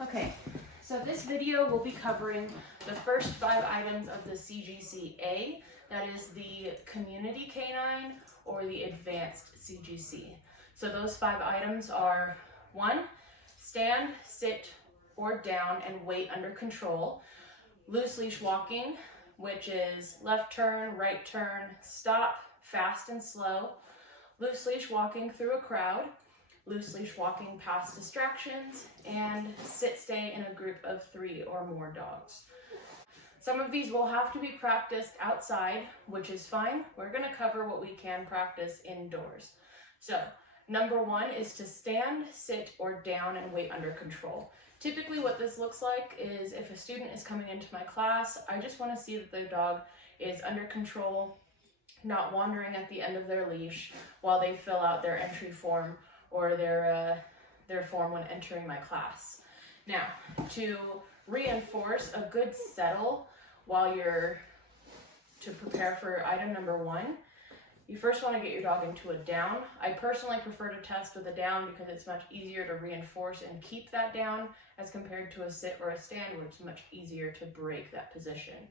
Okay, so this video will be covering the first 5 items of the CGC-A, that is the Community Canine or the Advanced CGC. So those 5 items are 1, stand, sit, or down and wait under control. Loose leash walking, which is left turn, right turn, stop, fast and slow. Loose leash walking through a crowd. Loose leash walking past distractions, and sit stay in a group of 3 or more dogs. Some of these will have to be practiced outside, which is fine. We're going to cover what we can practice indoors. So, number 1 is to stand, sit, or down and wait under control. Typically what this looks like is if a student is coming into my class, I just want to see that their dog is under control, not wandering at the end of their leash while they fill out their entry form or their form when entering my class. Now, to reinforce a good settle while to prepare for item number 1, you first want to get your dog into a down. I personally prefer to test with a down because it's much easier to reinforce and keep that down as compared to a sit or a stand, where it's much easier to break that position.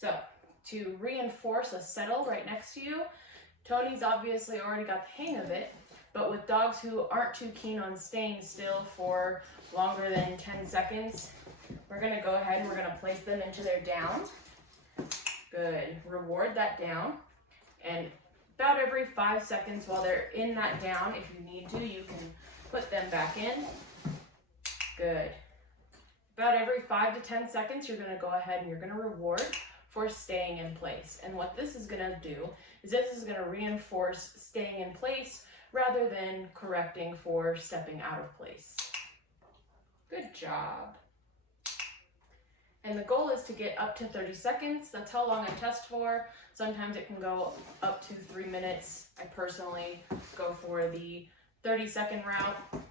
So, to reinforce a settle right next to you, Tony's obviously already got the hang of it, but with dogs who aren't too keen on staying still for longer than 10 seconds, we're going to go ahead and we're going to place them into their down. Good. Reward that down. And about every 5 seconds while they're in that down, if you need to, you can put them back in. Good. About every 5 to 10 seconds, you're going to go ahead and you're going to reward for staying in place. And what this is going to do is this is going to reinforce staying in place rather than correcting for stepping out of place. Good job. And the goal is to get up to 30 seconds. That's how long I test for. Sometimes it can go up to 3 minutes. I personally go for the 30-second route.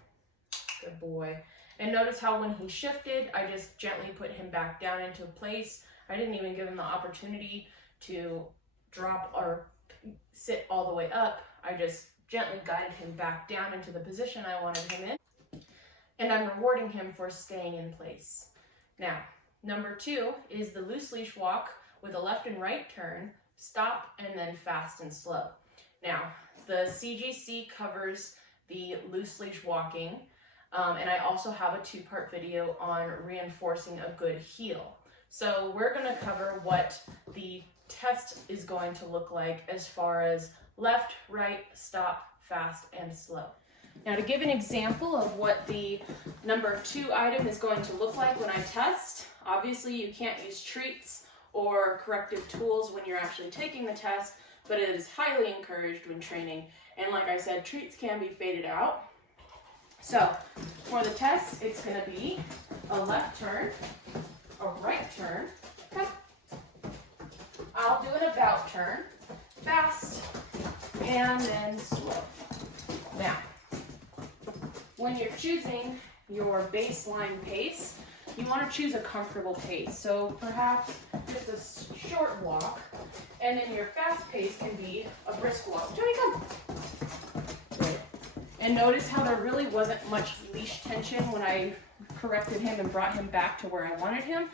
Good boy. And notice how when he shifted, I just gently put him back down into place. I didn't even give him the opportunity to drop or sit all the way up. I just gently guided him back down into the position I wanted him in. And I'm rewarding him for staying in place. Now, number 2 is the loose leash walk with a left and right turn, stop, and then fast and slow. Now, the CGC covers the loose leash walking, and I also have a 2-part video on reinforcing a good heel. So we're going to cover what the test is going to look like as far as left, right, stop, fast, and slow. Now, to give an example of what the number 2 item is going to look like when I test, obviously you can't use treats or corrective tools when you're actually taking the test, but it is highly encouraged when training. And like I said, treats can be faded out. So for the test, it's going to be a left turn, a right turn, okay. I'll do an about turn, fast, and then slow. Now, when you're choosing your baseline pace, you want to choose a comfortable pace. So perhaps just a short walk, and then your fast pace can be a brisk walk. Johnny, come. Good. And notice how there really wasn't much leash tension when I corrected him and brought him back to where I wanted him.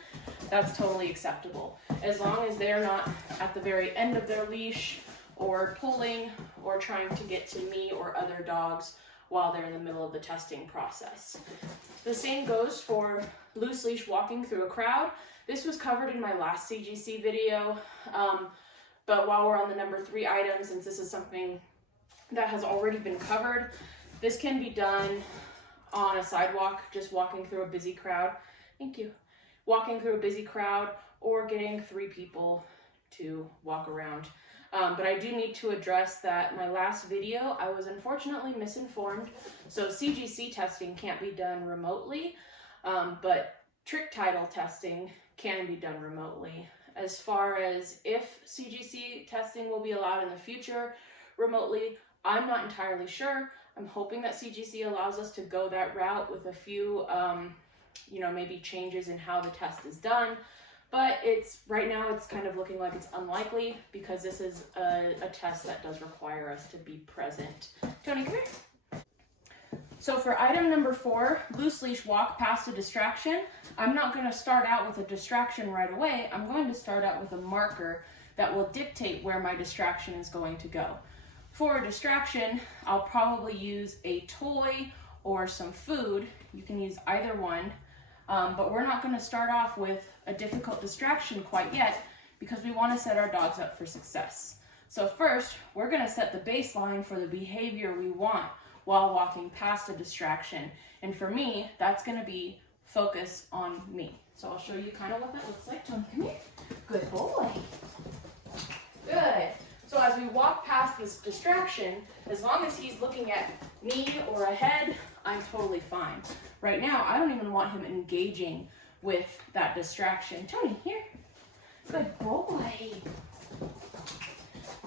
That's totally acceptable. As long as they're not at the very end of their leash or pulling or trying to get to me or other dogs while they're in the middle of the testing process. The same goes for loose leash walking through a crowd. This was covered in my last CGC video, but while we're on the number 3 item, since this is something that has already been covered, this can be done on a sidewalk, just walking through a busy crowd. Thank you. Walking through a busy crowd or getting 3 people to walk around. But I do need to address that my last video, I was unfortunately misinformed. So CGC testing can't be done remotely, but trick title testing can be done remotely. As far as if CGC testing will be allowed in the future remotely, I'm not entirely sure. I'm hoping that CGC allows us to go that route with a few, maybe changes in how the test is done. But right now it's kind of looking like it's unlikely because this is a test that does require us to be present. Tony, come here. So for item number 4, loose leash walk past a distraction, I'm not going to start out with a distraction right away. I'm going to start out with a marker that will dictate where my distraction is going to go. For a distraction, I'll probably use a toy or some food. You can use either one, but we're not going to start off with a difficult distraction quite yet because we want to set our dogs up for success. So first, we're going to set the baseline for the behavior we want while walking past a distraction. And for me, that's going to be focus on me. So I'll show you kind of what that looks like. Tony, come here. Good boy. Good. So as we walk past this distraction, as long as he's looking at me or ahead, I'm totally fine. Right now, I don't even want him engaging with that distraction. Tony, here. Good boy.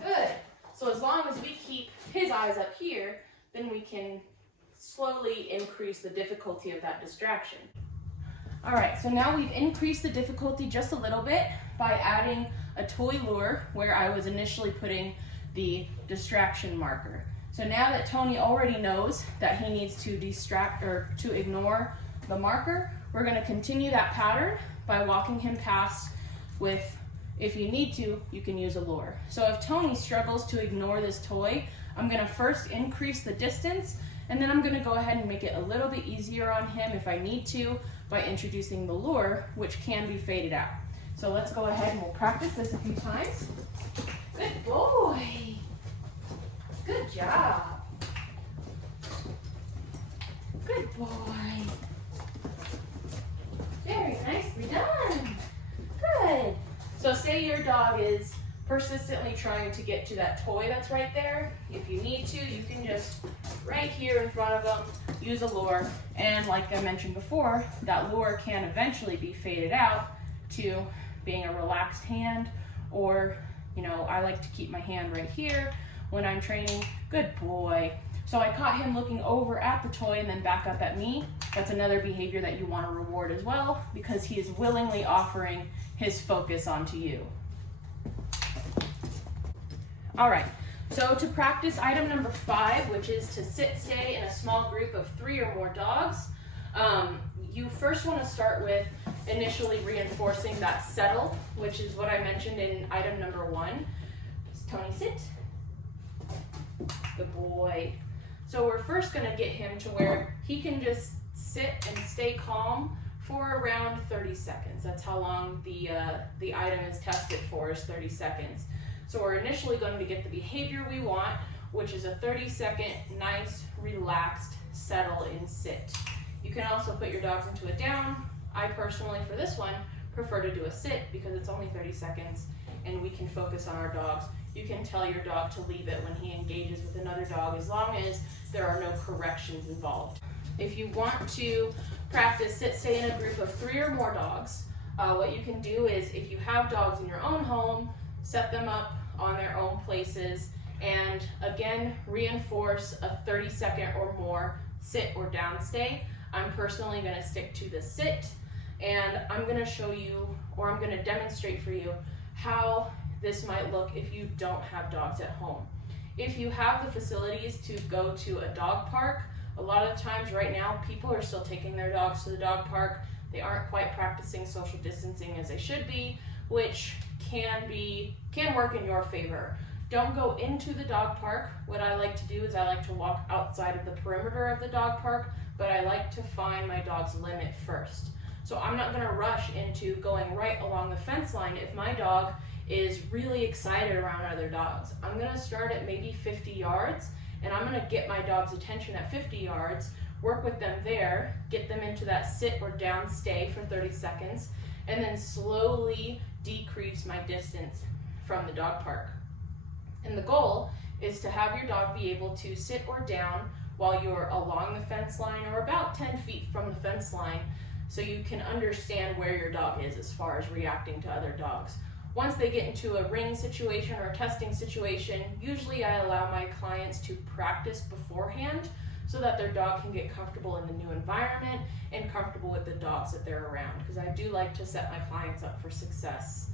Good. So as long as we keep his eyes up here, then we can slowly increase the difficulty of that distraction. All right, so now we've increased the difficulty just a little bit by adding a toy lure where I was initially putting the distraction marker. So now that Tony already knows that he needs to distract or to ignore the marker, we're going to continue that pattern by walking him past with, if you need to, you can use a lure. So if Tony struggles to ignore this toy, I'm going to first increase the distance, and then I'm going to go ahead and make it a little bit easier on him if I need to by introducing the lure, which can be faded out. So let's go ahead and we'll practice this a few times. Good boy. Good job. Good boy. Very nicely done. Good. So say your dog is persistently trying to get to that toy that's right there. If you need to, you can just right here in front of them use a lure, and like I mentioned before, that lure can eventually be faded out to being a relaxed hand, or I like to keep my hand right here when I'm training. Good boy. So I caught him looking over at the toy and then back up at me. That's another behavior that you want to reward as well, because he is willingly offering his focus onto you. All right, so to practice item number 5, which is to sit stay in a small group of 3 or more dogs, you first want to start with initially reinforcing that settle, which is what I mentioned in item number 1. Tony, sit. Good boy. So we're first going to get him to where he can just sit and stay calm for around 30 seconds. That's how long the item is tested for, is 30 seconds. So we're initially going to get the behavior we want, which is a 30-second, nice, relaxed, settle and sit. You can also put your dogs into a down. I personally, for this one, prefer to do a sit because it's only 30 seconds and we can focus on our dogs. You can tell your dog to leave it when he engages with another dog, as long as there are no corrections involved. If you want to practice sit stay in a group of 3 or more dogs, what you can do is, if you have dogs in your own home, set them up on their own places, and again, reinforce a 30-second or more sit or down stay. I'm personally going to stick to the sit, and I'm going to show you, or I'm going to demonstrate for you, how this might look if you don't have dogs at home. If you have the facilities to go to a dog park, a lot of times right now people are still taking their dogs to the dog park. They aren't quite practicing social distancing as they should be, which can work in your favor. Don't go into the dog park. What I like to do is I like to walk outside of the perimeter of the dog park, but I like to find my dog's limit first. So I'm not going to rush into going right along the fence line if my dog is really excited around other dogs. I'm going to start at maybe 50 yards, and I'm going to get my dog's attention at 50 yards, work with them there, get them into that sit or down stay for 30 seconds, and then slowly decrease my distance from the dog park. And the goal is to have your dog be able to sit or down while you're along the fence line or about 10 feet from the fence line, so you can understand where your dog is as far as reacting to other dogs. Once they get into a ring situation or a testing situation, usually I allow my clients to practice beforehand so that their dog can get comfortable in the new environment and comfortable with the dogs that they're around, because I do like to set my clients up for success.